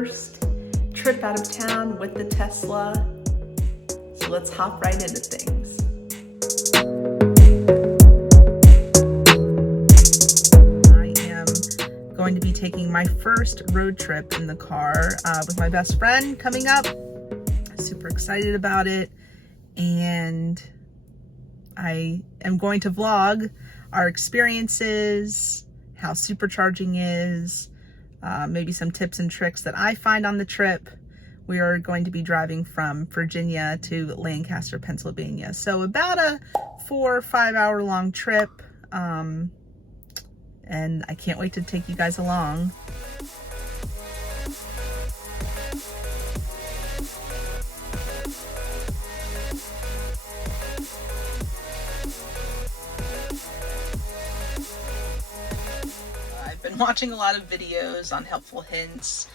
first trip out of town with the Tesla. So let's hop right into things. I am going to be taking my first road trip in the car with my best friend coming up. Super excited about it. And I am going to vlog our experiences, how supercharging is, maybe some tips and tricks that I find on the trip. We are going to be driving from Virginia to Lancaster, Pennsylvania. So about a 4 or 5 hour long trip. And I can't wait to take you guys along. Watching a lot of videos on helpful hints,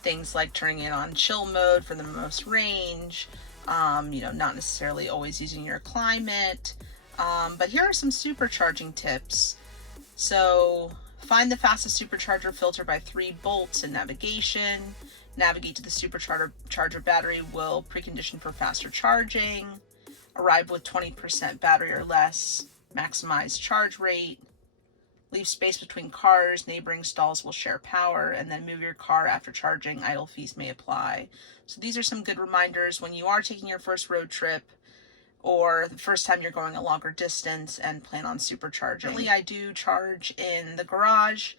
things like turning it on chill mode for the most range, not necessarily always using your climate, but here are some supercharging tips. So find the fastest supercharger, filter by 3 bolts in navigation, navigate to the supercharger battery will precondition for faster charging, arrive with 20% battery or less, maximize charge rate, leave space between cars, neighboring stalls will share power, and then move your car after charging, idle fees may apply. So these are some good reminders when you are taking your first road trip or the first time you're going a longer distance and plan on supercharging. Currently, I do charge in the garage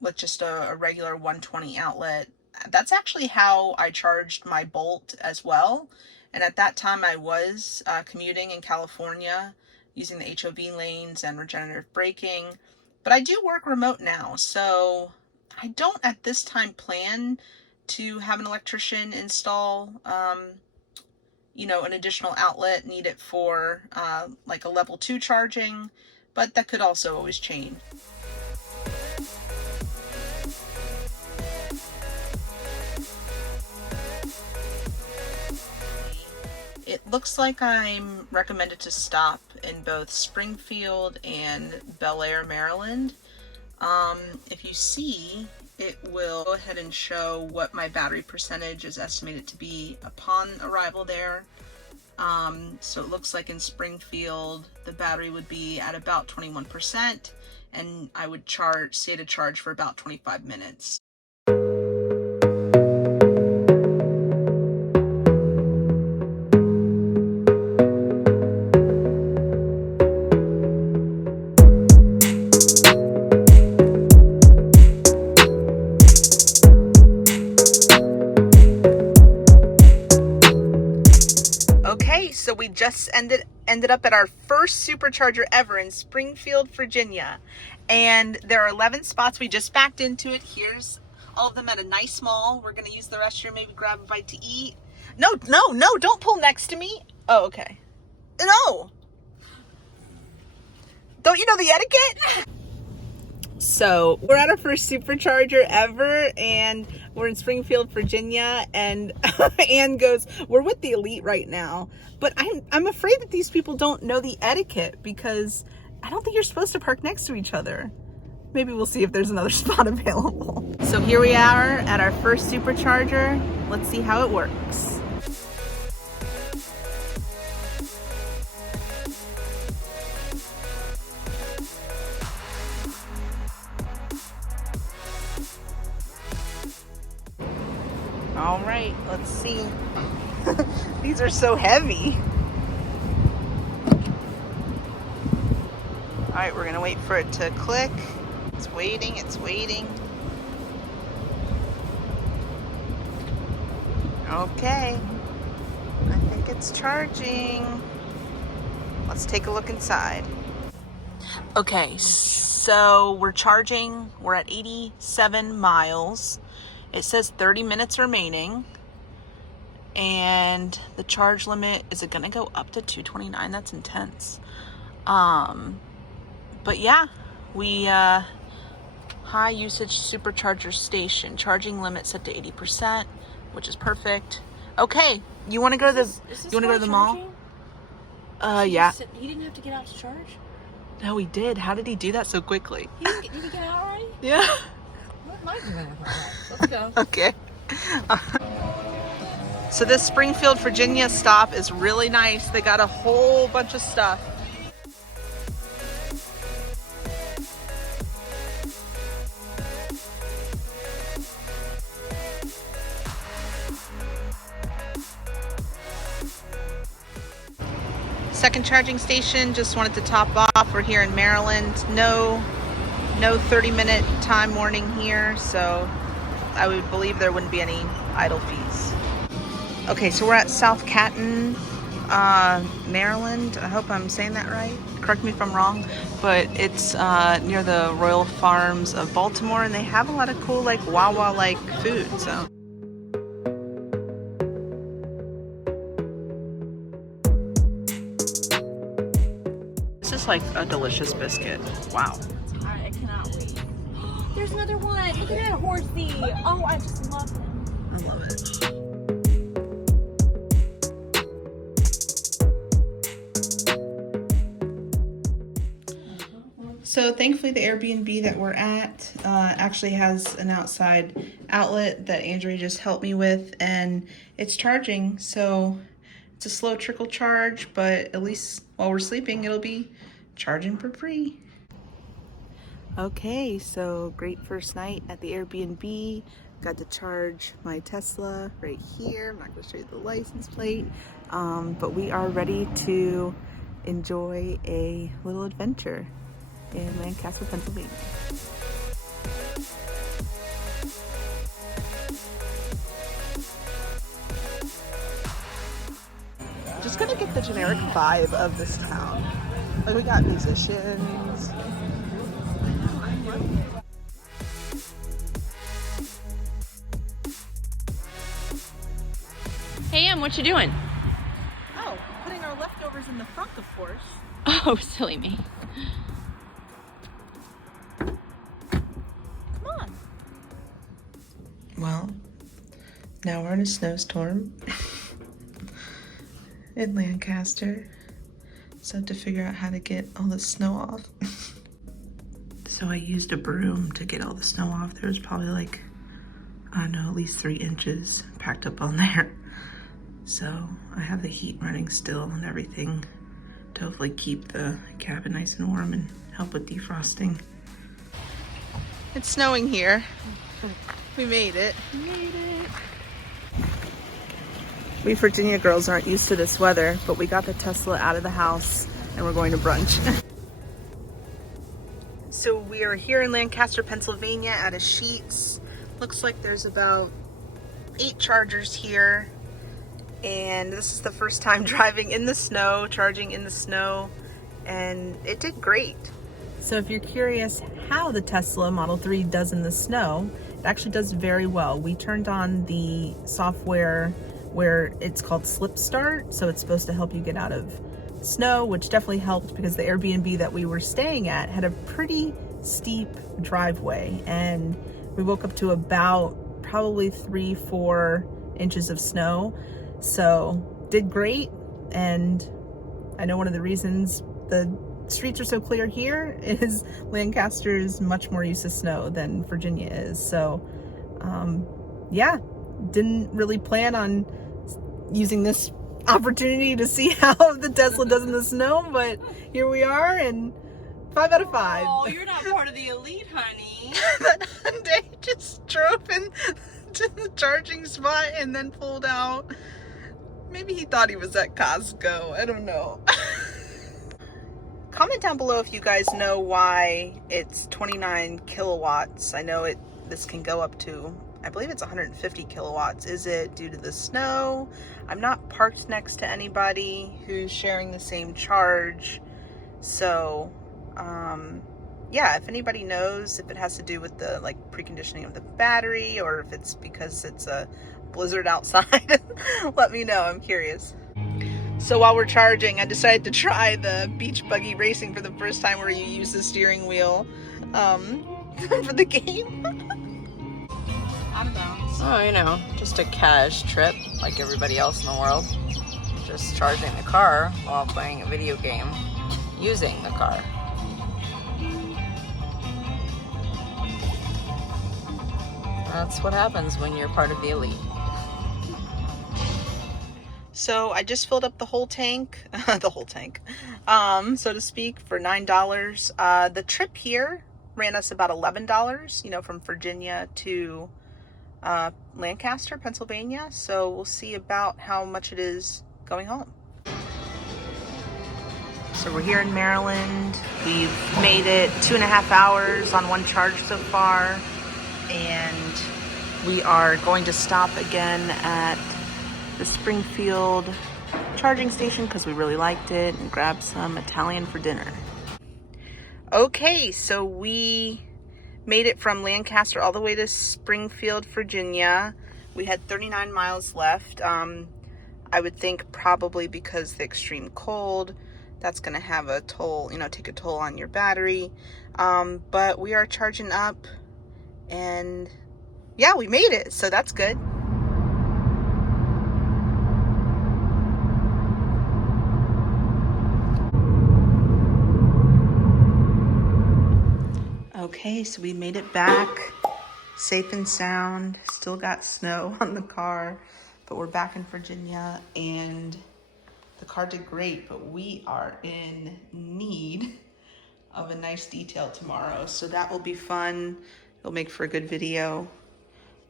with just a regular 120 outlet. That's actually how I charged my Bolt as well. And at that time I was commuting in California, using the HOV lanes and regenerative braking. But I do work remote now, so I don't at this time plan to have an electrician install, an additional outlet needed for like a level 2 charging, but that could also always change. It looks like I'm recommended to stop in both Springfield and Bel Air, Maryland. If you see, it will go ahead and show what my battery percentage is estimated to be upon arrival there. So it looks like in Springfield, the battery would be at about 21%, and I would stay to charge for about 25 minutes. So we just ended up at our first supercharger ever in Springfield, Virginia. And there are 11 spots. We just backed into it. Here's all of them at a nice mall. We're going to use the restroom, maybe grab a bite to eat. No, don't pull next to me. Oh, okay. No. Don't you know the etiquette? So we're at our first supercharger ever, and we're in Springfield, Virginia, and Anne goes, we're with the elite right now. But I'm afraid that these people don't know the etiquette, because I don't think you're supposed to park next to each other. Maybe we'll see if there's another spot available. So here we are at our first supercharger. Let's see how it works. All right, let's see. These are so heavy. All right, we're gonna wait for it to click. It's waiting. Okay, I think it's charging. Let's take a look inside. Okay, so we're charging. We're at 87 miles. It says 30 minutes remaining, and the charge limit, is it gonna go up to 229? That's intense. But yeah, we high usage supercharger station, charging limit set to 80%, which is perfect. Okay, you want to go to the mall? Yeah. He didn't have to get out to charge? No, he did. How did he do that so quickly? Did he get out already? Yeah. What am I doing? Let's go. Okay. So this Springfield, Virginia stop is really nice. They got a whole bunch of stuff. Second charging station, just wanted to top off. We're here in Maryland. No 30-minute time warning here, so I would believe there wouldn't be any idle fees. Okay, so we're at South Canton, Maryland. I hope I'm saying that right. Correct me if I'm wrong, but it's near the Royal Farms of Baltimore, and they have a lot of cool, like, Wawa-like food, so. This is like a delicious biscuit. Wow. I cannot wait. There's another one. Look at that horsey. Oh, I just love him. I love it. So thankfully the Airbnb that we're at actually has an outside outlet that Andrea just helped me with, and it's charging. So it's a slow trickle charge, but at least while we're sleeping, it'll be charging for free. Okay, so great first night at the Airbnb. Got to charge my Tesla right here. I'm not going to show you the license plate, but we are ready to enjoy a little adventure in Lancaster, Pennsylvania. Just gonna get the generic vibe of this town. Like, we got musicians. Hey, Em, what you doing? Oh, putting our leftovers in the front, of course. Oh, silly me. Well, now we're in a snowstorm in Lancaster, so I have to figure out how to get all the snow off. So I used a broom to get all the snow off. There was probably like, I don't know, at least 3 inches packed up on there. So I have the heat running still and everything to hopefully keep the cabin nice and warm and help with defrosting. It's snowing here. We made it. We made it. We Virginia girls aren't used to this weather, but we got the Tesla out of the house and we're going to brunch. So we are here in Lancaster, Pennsylvania at a Sheetz. Looks like there's about 8 chargers here. And this is the first time driving in the snow, charging in the snow, and it did great. So if you're curious how the Tesla Model 3 does in the snow, it actually does very well. We turned on the software where it's called Slip Start, so it's supposed to help you get out of snow, which definitely helped because the Airbnb that we were staying at had a pretty steep driveway, and we woke up to about probably 3-4 inches of snow. So did great, and I know one of the reasons the streets are so clear here is Lancaster is much more used to snow than Virginia is. So yeah, didn't really plan on using this opportunity to see how the Tesla does in the snow, but here we are, and 5 out of 5. Oh, you're not part of the elite, honey. That Hyundai just drove in to the charging spot and then pulled out. Maybe he thought he was at Costco. I don't know. Comment down below if you guys know why it's 29 kilowatts. I know this can go up to, I believe it's 150 kilowatts. Is it due to the snow? I'm not parked next to anybody who's sharing the same charge. So, yeah, if anybody knows if it has to do with the preconditioning of the battery, or if it's because it's a blizzard outside, let me know. I'm curious. So while we're charging, I decided to try the beach buggy racing for the first time, where you use the steering wheel for the game. Out of bounds. Oh, you know, just a cash trip like everybody else in the world. Just charging the car while playing a video game using the car. That's what happens when you're part of the elite. So I just filled up the whole tank, the whole tank, so to speak, for $9. The trip here ran us about $11, you know, from Virginia to Lancaster, Pennsylvania. So we'll see about how much it is going home. So we're here in Maryland. We've made it 2.5 hours on one charge so far, and we are going to stop again at the Springfield charging station because we really liked it, and grab some Italian for dinner. Okay, so we made it from Lancaster all the way to Springfield, Virginia. We had 39 miles left. I would think probably because the extreme cold, that's gonna have a toll, you know, take a toll on your battery. But we are charging up, and yeah, we made it, so that's good. Okay, so we made it back safe and sound. Still got snow on the car, but we're back in Virginia, and the car did great, but we are in need of a nice detail tomorrow. So that will be fun. It'll make for a good video.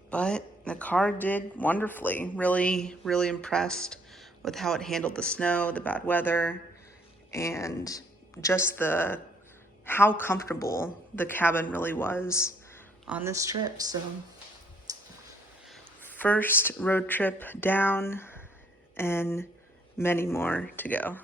But the car did wonderfully. Really, really impressed with how it handled the snow, the bad weather, and just how comfortable the cabin really was on this trip. So first road trip down, and many more to go.